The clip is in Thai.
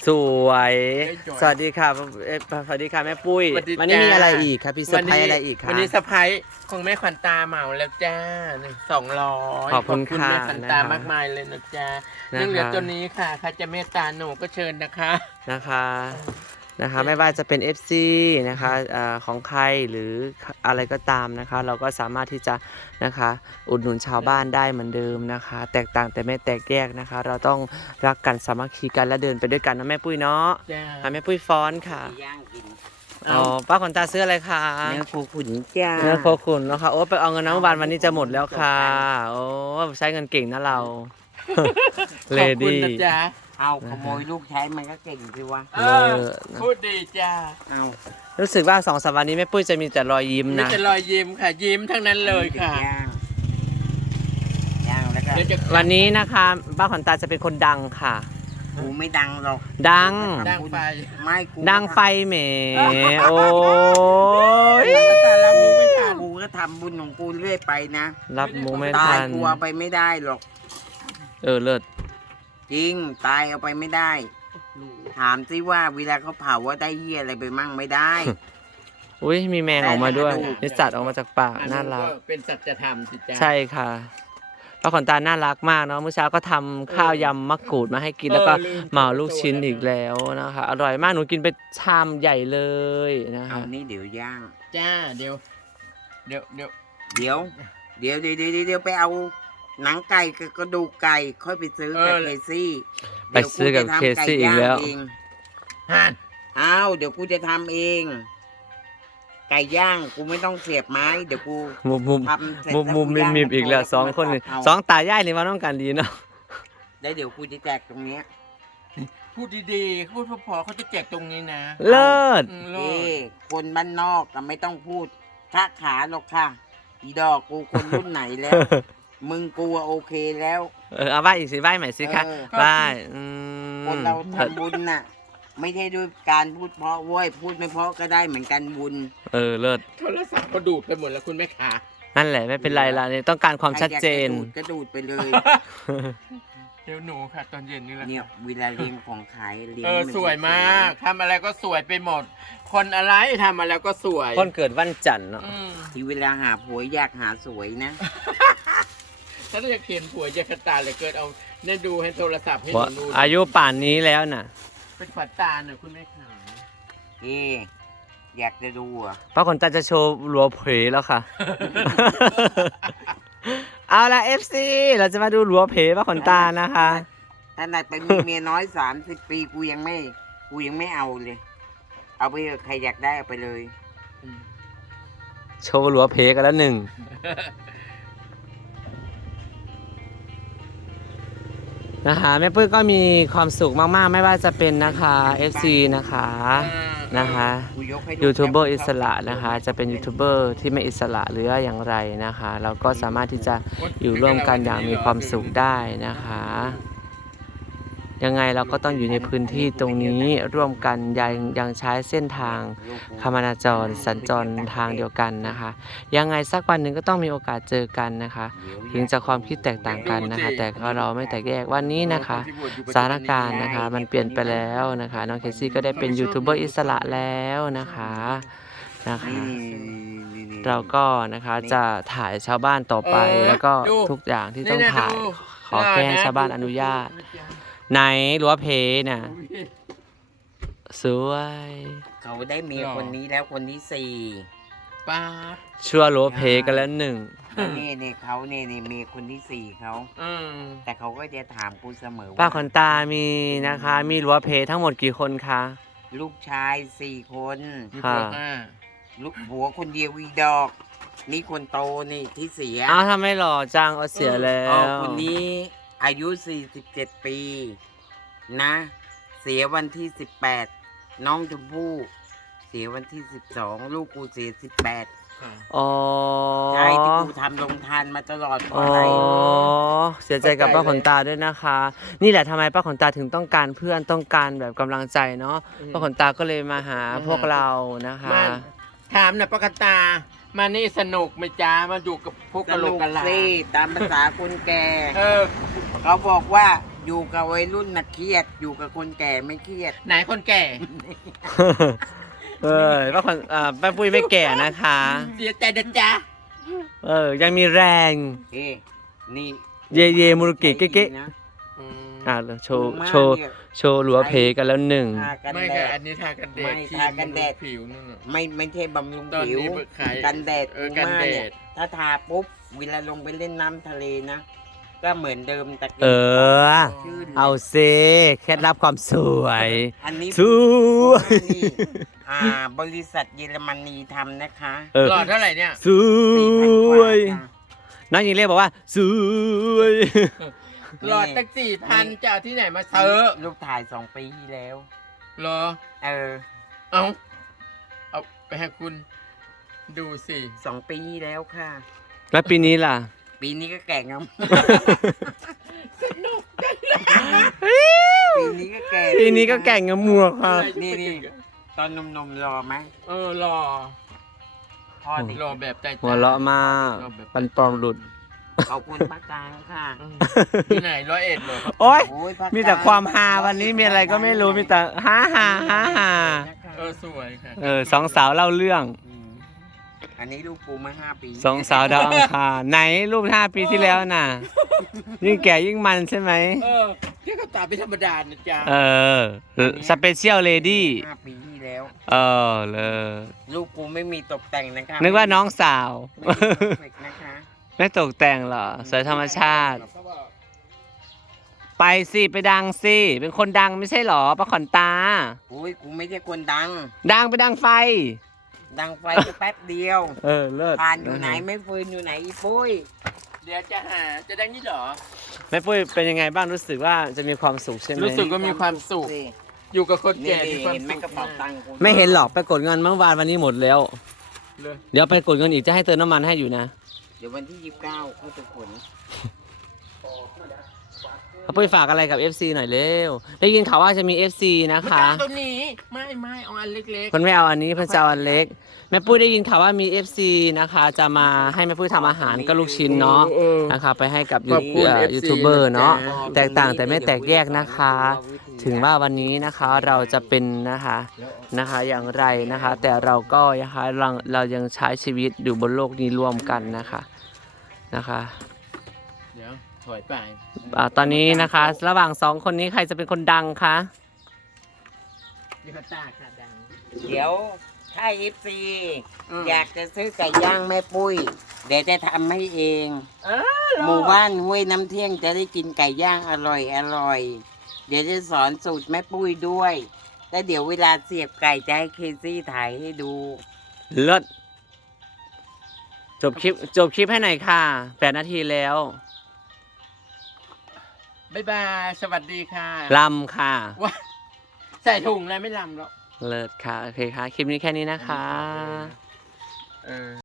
สวยสวัสดีค่ะสวัสดีค่ะแม่ปุ้ยวันนี้มีอะไรอีกครับพี่เซอร์ไพรส์อะไรอีกครับวันนี้เซอร์ไพรส์ของแม่ขวัญตาเหมาแล้วจ้า200 ขอบคุณค่ะแม่ขวัญตามากมายเลยนะจ๊ะยังเหลือตัวนี้ค่ะใครจะเมตตาหนูก็เชิญนะคะนะคะไม่ว่าจะเป็น FC นะคะของใครหรืออะไรก็ตามนะคะเราก็สามารถที่จะนะคะอุดหนุนชาวบ้านได้เหมือนเดิมนะคะแตกต่างแต่ไม่แตกแยกนะคะเราต้องรักกันสามัคคีกันและเดินไปด้วยกันนะแม่ปุ้ยเนาะจ้าแม่ปุ้ยฟ้อนค่ะย่างกินอ๋อป้าขวัญตาซื้ออะไรคะเนื้อโคขุนจ้าเนื้อโคขุนเนาะค่ะโอ้ไปเอาเงินน้ำบานวันนี้จะหมดแล้วค่ะโอ้ใช้เงินเก่งนะเรา เลขอบคุณดี้นะจ๊ะเอาขโมยลูกใช้มันก็เก่งสิวะเออพูดดีจ้าเอารู้สึกว่า2-3 วันนี้แม่ปุ้ยจะมีแต่รอยยิ้มมีนะแต่รอยยิ้มค่ะ ยิ้มทั้งนั้นเลยค่ะย่างแล้วก็เดี๋ยวจะวันนี้นะคะป้าขวัญตาจะเป็นคนดังค่ะกูไม่ดังหรอกดังดังไฟไม่กูดังไฟแหมโอ้ยแต่ละมุกไม่ทันกูก็ทำบุญของกูเรื่อยไปนะรับมุกไม่ตายทันกูเอาไปไม่ได้หรอกเลิศจริงตายเอาไปไม่ได้ ถามสิว่าเวลาเขาเผาว่าได้เหี้ยอะไรไปมั่งไม่ได้อุ้ยมีแมงออกมาด้วยมีสัตว์ออกมาจากปากน่ารักเป็นสัจธรรมสิจ้าใช่ค่ะป้าขวัญตาน่ารักมากเนาะเมื่อเช้าก็ทำข้าวยำมะกรูดมาให้กินแล้วก็เหมาลูกชิ้นอีกแล้วนะคะอร่อยมากหนูกินไปชามใหญ่เลยนะเอาคะนี่เดี๋ยวย่างจ้าเดี๋ยวเดี๋ยวไปเอาหนังไก่กับกระดูกไก่ค่อยไปซื้อกับเคซี่ไปซื้อกับเคซี่อีกแล้วห่านอ้าวเดี๋ยวกูจะทำเอง ไก่ย่างกูไม่ต้องเสียบไม้เดี๋ยวกูมุมทำเสร็จมุมแล้วกูมิย่างมอีกแล้วสองคนนี่เอาสองตายายนี่มาต้องกันดีเนาะแล้วเดี๋ยวกูจะแจกตรงเนี้ยพูดดีๆพูดพอๆเขาจะแจกตรงนี้นะเลิศเลิเอ้ศคนบ้านนอกก็ไม่ต้องพูดค้าขาหรอกค่ะอีดอกกูคนรุ่นไหนแล้ว มึงกูอะโอเคแล้วเอาไหว้อีกสิไหว้ใหม่สิคะเออไหว้มคนเราทำบุญน่ะ ไม่ใช่ด้วยการพูดเพราะเว้ยพูดไม่เพราะก็ได้เหมือนกันบุญเลิศโทรศัพท์ก็ดูดไปหมดแล้วคุณแม่ขานั่นแหละไม่เป็นไรละเนี่ยต้องการความชัดเจนใครอยากจะดูดก็ดูดไปเลยเดี๋ยวหนูค่ะ ตอนเย็นนี่แหละเนี่ยเวลาเลี้ยงของขายเลี้ยงเออมันสวยมากทำอะไรก็สวยไปหมด คนอะไรทำอะไรก็สวยคนเกิดวันจันทร์เนาะอืมที่เวลาหาผัวอยากหาสวยนะถ้าอยากเห็นผัวจะกระตาเลยเกิดเอาเนี่ยดูให้โทรศัพท์ให้หเพราะนูดูอายุป่านนี้แล้วน่ะเป็นขวัญตาหน่อยคุณแม่ขาเอ๊ะอยากจะดูอ่ะป้าขนตาจะโชว์หลัวเผยแล้วค่ะ เอาละ FC เราจะมาดูหลัวเผยป้าขนตานะคะถ้านายไปมีเมียน้อย30 ปีกูยังไม่เอาเลย เอาไปเถอะใครอยากได้เอาไปเลยโชว์หลัวเผยกันแล้วหนึ่งนะคะแม่ปุ้ยก็มีความสุขมากๆไม่ว่าจะเป็นนะคะ FC นะคะนะคะกูยกให้ดูยูทูบเบอร์อิสระนะคะจะเป็นยูทูบเบอร์ที่ไม่อิสระหรืออย่างไรนะคะ เราก็สามารถที่จะอยู่ร่วมกันอย่างมีความสุขได้นะคะ ยังไงเราก็ต้องอยู่ในพื้นที่ตรงนี้ร่วมกันยังใช้เส้นทางคมนาจรสัญจรทางเดียวกันนะคะ ยังไงสักวันหนึ่งก็ต้องมีโอกาสเจอกันนะคะ ถึงจะความคิดแตกต่างกันนะคะ แต่เราไม่แตกแยกวันนี้นะคะ สถานการณ์นะคะมันเปลี่ยนไปแล้วนะคะน้องเคซี่ก็ได้เป็นยูทูบเบอร์อิสระแล้วนะคะเราก็นะคะจะถ่ายชาวบ้านต่อไปแล้วก็ทุกอย่างที่ต้องถ่ายขอแค่ให้ชาวบ้านอนุญาตไหนหลัวเพน่ะสวยเขาได้เมียคนนี้แล้วคนที่สี่ป้าชั่วหลัวเพกันแล้วหนึ่งนี่เขาเนี่ยเมียคนที่สี่เขาอืมแต่เขาก็จะถามกูเสมอป้าว่าขนตามีนะคะมีหลัวเพทั้งหมดกี่คนคะลูกชาย4 คนมีผัวห้าลูกผัวคนเดียวอีดอก นี่คนโตนี่ที่เสียอ้าวทำไมหล่อจังเอาเสียแล้อ๋อวคนนี้อายุ47 ปีนะ เสียวันที่18น้องชมพู่เสียวันที่12ลูกกูเสีย18 อ๋อใช่ที่กูทำลงทานมาตลอดเพอ๋ราะออะไรเสียใจกับป้าขนตาด้วยนะคะ นี่แหละทำไมป้าขนตาถึงต้องการเพื่อนต้องการแบบกำลังใจเนาะป้าขนตาก็เลยมาหาพวกเรานะคะมาถามนะป้ากระตา มานี่สนุกไหมจ้ามาอยู่กับพวกสกะโหลนุกกกะลาสิตามภาษาคนแก่เออเขาบอกว่าอยู่กับวัยรุ่นน่ะเครียด อยู่กับคนแก่ไม่เครียดไหนคนแก่ป้าขวัญป้าปุ้ยไม่แก่นะคะเสียใจนะจ๊ะยังมีแรงเอ๊ะนี่เยเยมุรุกิเก๊ะนะโชว์หลัวเพกันแล้วหนึ่งทากันไม่แดค่ะดอันนี้ทากันแดดไม่ครีทากันแดดผิวนั่นน่ะไม่ใช่บำรุงตอนผิวนี้ขายกันแดดกันมาแดเนี่ยดถ้าทาปุ๊บเวลาลงไปเล่นน้ำทะเลนะ ก็เหมือนเดิมตะกี้ ชื่นเอาเซเคล็ดลับความสวยอันนี้สวยนี่บริษัทเยอรมนีทำนะคะหลอดเท่าไหร่เนี่ยสวย น้องหญิงเรียกบอกว่าสวยหลอดตั้ง4,000จะเอาที่ไหนมาเอซื้ออรูปถ่าย2 ปีที่แล้วเหรอเออเอาไปให้คุณดูสิ 2 ปีที่แล้วค่ะแล้วปีนี้ล่ะปีนี้ก็แก่งามสนุกปีนี้ก็แก่ปีนี้ก็แก่งกับหมวกค่ะนี่ตอนนมรอไหมรอพอดีรอแบบใจหัวเราะมาก ปันปลอมหลุดขอบคุณภาคกลางค่ะที่ไหน101เหรอโอ๊ยโอ้ยภาคกลงมีแต่ความฮาวันนี้มีอะไรก็ไม่รู้ มีแต่ฮาฮาฮาฮาสวยค่ะสองสาวเล่าเรื่องอืมอันนี้ลูกปูมา5 ปีสองสาวดาวอังคารไหนรูป5 ปีที่แล้วน่ะ ยิ่งแก่ยิ่งมันใช่ไหมที่เขาตาไม่ธรรมดานะจ๊ะสเปเชียลเลดี้ 5 ปีที่แล้วเลยลูกปูไม่มีตกแต่งนะคะนึกว่าน้องสาวไม่มีเพอร์เฟกต์นะคะไม่ตกแต่งเหรอ สวยธรรมชาติ ไปสิไปดังสิ เป็นคนดังไม่ใช่เหรอป้าขวัญตาอุ้ยกูไม่ใช่คนดังดังไปดังไฟดังไฟก็แป๊บเดียวเลิศทานอยู่ไหนไม่ฟืนอยู่ไหนอีปุ้ยเดี๋ยวจะดังนี่เหรอแม่ปุ้ยเป็นยังไงบ้างรู้สึกว่าจะมีความสุขใช่ไหมรู้สึกว่ามีความสุข อยู่กับคนนี่แก่มีความเห็นไหมสุขกระเป๋าตังค์กูไม่เห็นหรอกไปกดเงินเมื่อวานวันนี้หมดแล้วเลยเดี๋ยวไปกดเงินอีกจะให้เติมน้ำมันให้อยู่นะเดี๋ยววันที่29เขาจะขนป้าปุ้ยฝากอะไรกับ FC หน่อยเร็ว ได้ยินข่าวว่าจะมี FC นะไม่คะเอาตัวนี้ไม่เอาอันเล็กเพิ่นไม่เอาอันนี้เพิ่นจะเอาอันเล็ก แม่ปุ้ยได้ยินข่าวว่ามี FC นะคะ จะมาให้แม่ปุ้ยทำอาหารก็ลูกชิ้นเนาะนะคะไปให้กับขอบคุณ FC ยูทูบเบอร์เนาะนะจ๊ะแตกต่างแต่ไม่แตกแยกนะคะ ถึงว่าวันนี้นะคะเราจะเป็นนะคะอย่างไรนะคะ แต่เราก็นะคะเรายังใช้ชีวิตอยู่บนโลกนี้ร่วมกันนะคะเดี๋ยวถอยไปตอนนี้นะคะ ระหว่าง2 คนนี้ใครจะเป็นคนดังคะเดี๋ยวตาค่ะดังเดี๋ยวถ้า FC อยากจะซื้อไก่ย่างแม่ปุ้ย เดี๋ยวจะทำให้เอง หมู่บ้านห้วยน้ำเที่ยงจะได้กินไก่ย่างอร่อย เดี๋ยวจะสอนสูตรแม่ปุ้ยด้วยแล้วเดี๋ยวเวลาเสียบไก่จะให้เคซี่ถ่ายให้ดูเลิศจบคลิปให้หน่อยค่ะ8 นาทีแล้วบ๊ายบาย สวัสดีค่ะลำค่ะว้าใส่ถุงแล้วไม่ลำหรอกเลิศค่ะ โอเคค่ะ คลิปนี้แค่นี้นะคะ